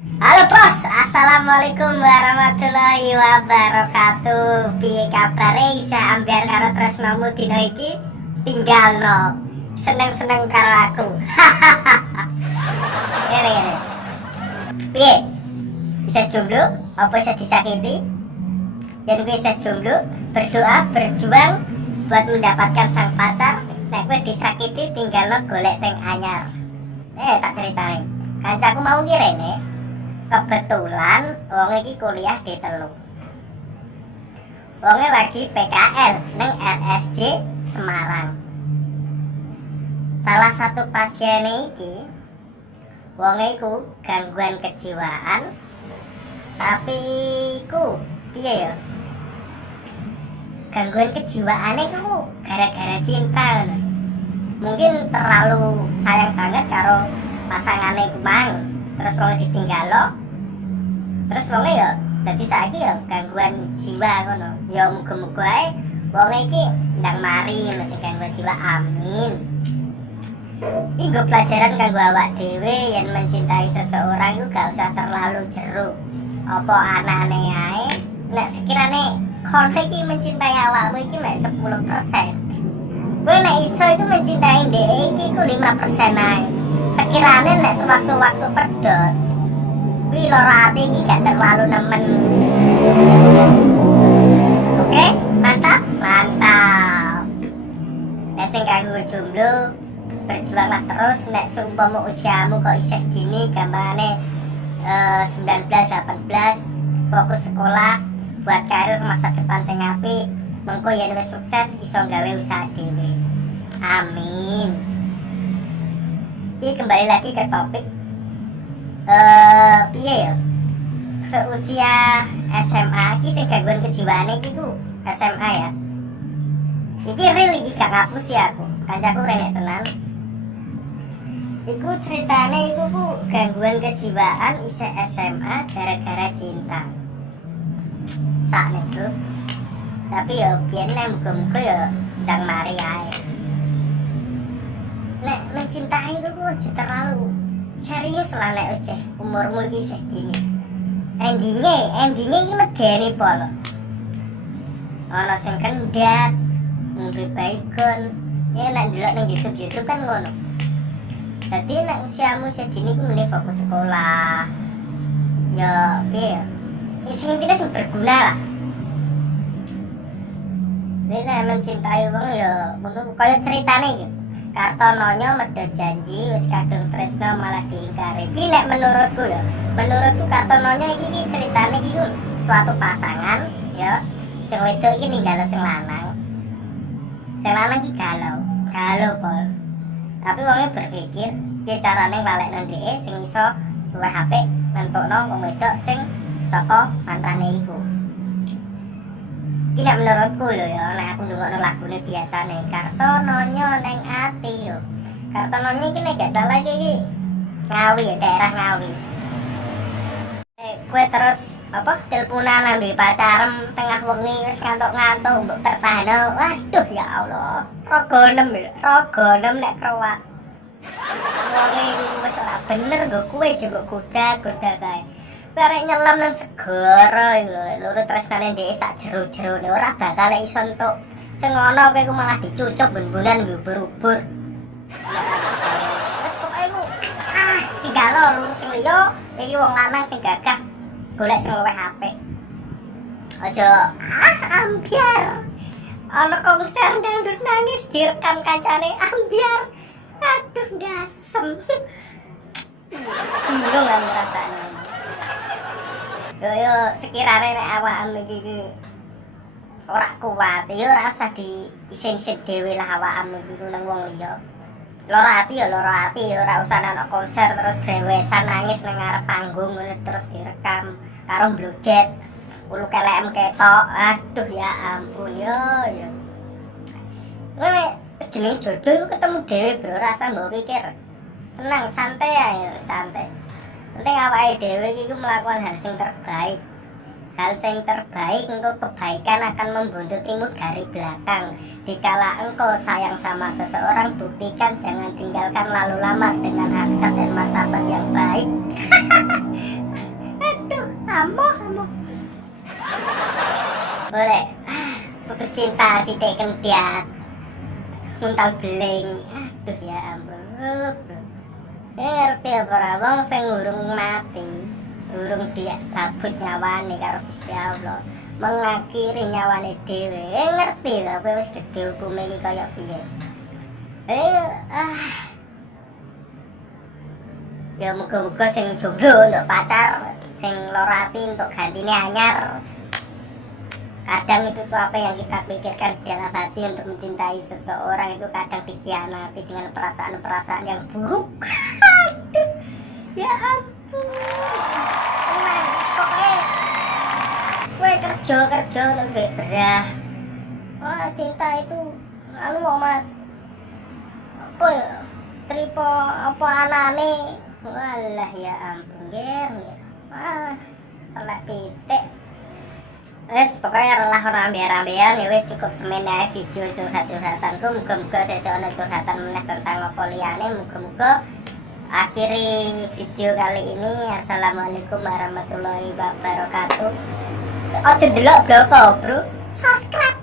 Halo bos, assalamualaikum warahmatullahi wabarakatuh. Piye kabare isa ambiar karo tresnomu dina iki? Tinggalno seneng-seneng karo aku. Ngene. Piye? Bisa jomblo? Apa bisa disakiti? Yen kowe bisa jomblo, berdoa, berjuang buat mendapatkan sang pacar. Nek kowe disakiti, tinggalno golek sing anyar. Tak ceritain. Kancaku mau kirene. Kebetulan wong iki kuliah di Teluk. Wonge lagi PKL neng RSJ Semarang. Salah satu pasien iki wonge iku gangguan kejiwaan, tapi iku piye ya? Gangguan kejiwaane iku gara-gara cinta. Mungkin terlalu sayang banget karo pasangane iku mang. Terus wonge ditinggalo. Terus wonge ya dadi saiki ya gangguan jiwa ngono. Ya muga-muga ae wonge iki ndang mari mesti gangguan jiwa, amin. Iki nggo pelajaran kanggo awak dhewe yen mencintai seseorang iku gak usah terlalu jero. Apa anane ae nek sekirane kono iki mencintai awakmu iki mek 10%. Kowe nek iso iku mencintai dhek iki ku 5% ae. Sekiranya nek sewaktu-waktu pedot kuwi loro ati iki gak terlalu nemen. Oke, mantap? Mantap. Nek sing kanggo jomblo, berjuanglah terus. Nek seumpama usiamu kok isih dini, gampangane 19, 18, fokus sekolah, buat karir masa depan sing apik. Mengko yen wis sukses iso gawe usaha dhewe. Amin. Ini kembali lagi ke topik piye ya? Seusia SMA iki sing gangguan kejiwaane iki ku SMA ya. Iki real iki gak ngapusi aku. Kancaku renek tenan. Iku ceritane iku ku gangguan kejiwaan isih SMA gara-gara cinta. Sakne, Bro. Tapi ya biyen nek muga-muga ya ndang mari ae. Nek mencintai itu aja terlalu serius lah nek wis umurmu iki isih dini. Endingnya iki medeni pol. Ana sing kendhat, ngombe baygon. Ya nek ndelok ning YouTube kan ngono. Dadi nek usiamu isih dini ku mending fokus sekolah. Ya piye ya? Sing tidak berguna lah. Nek mencintai wong ya ngono kaya ceritane iki. Kartononyo medhot janji wis kadung tresno malah diingkari. Iki nek menurutku Kartononyo iki ceritane iki suatu pasangan ya. Sing wedok iki ninggalo sing lanang. Sing lanang iki galau pol. Tapi wonge berpikir piye carane ngalekno dhek sing iso luwih apik nentokno wong wedok sing saka mantane iku. Iki nek menurutku lho ya, nek aku ndungokno lagune biasane Kartononyo neng ati yo. Kartononyo iki nek gak salah iki Ngawi ya, daerah Ngawi. Kowe terus teleponan ambe pacarem tengah wengi wis ngantuk-ngantuk mbok tertahno. Waduh ya Allah. Rogo 6 nek krowak. Wonge wis ora bener nggo kowe jebuk goda-goda kae. Karek nyelam nang segara lho tresnane dhek sak jero-jerone ora bakal iso entuk. Sing ngono kowe ku malah dicucuk ben-benan ngubur-ubur. Wes pokoke ku tinggal lho sing liya iki wong lanang sing gagah golek sing luwih apik. Aja ambiar. Ana konser dangdut nangis direkam kancane ambiar. Aduh gasem. Bingung lah rasane. Yo sekirane nek awakmu iki ora kuat, yo ora usah diisin-isin dhewe lah awakmu iki nang wong liya. Lara ati, ora usah nang konser terus drewesan nangis nang ngarep panggung terus direkam karo mblojet. Ulu kelem ketok. Aduh ya ampun yo. Kowe wis jenenge jodoh iku ketemu dhewe, Bro, rasa mbok pikir. Tenang, santai ae, santai. Penting awake dhewe iki melakukan hal sing terbaik. Hal sing terbaik engkau kebaikan akan membuntuti dari belakang. Dikala engkau sayang sama seseorang, buktikan, jangan tinggalkan lalu lama dengan harkat dan martabat yang baik. cinta si kendiat muntang beling. Aduh ya ampun, ngerti apa ora wong sing urung mati, urung dia cabut nyawane karo Gusti Allah, mengakhiri nyawane dhewe. Ngerti ta kowe wis gedhe hukume iki kaya piye? Ya muga-muga sing jomblo untuk pacar, sing lara ati untuk gantine anyar. Kadang itu tuh apa yang kita pikirkan di dalam hati untuk mencintai seseorang itu kadang dikhianati dengan perasaan-perasaan yang buruk. Aduh, ya ampun. Nah, pokoknya gue kerja untuk berah. Wah, cinta itu mas apa ya, tripo apa anane. Walah ya ampun, ger. Wah, telak pitik. Wes pokoknya relah ora ambear-ambean ya wis cukup semen ae video curhat-curhatanku. Muga-muga sesuk ana curhatan meneh tentang apa liyane. Muga-muga akhiri video kali ini. Assalamualaikum warahmatullahi wabarakatuh. Ojo delok bloko, Bro. Subscribe.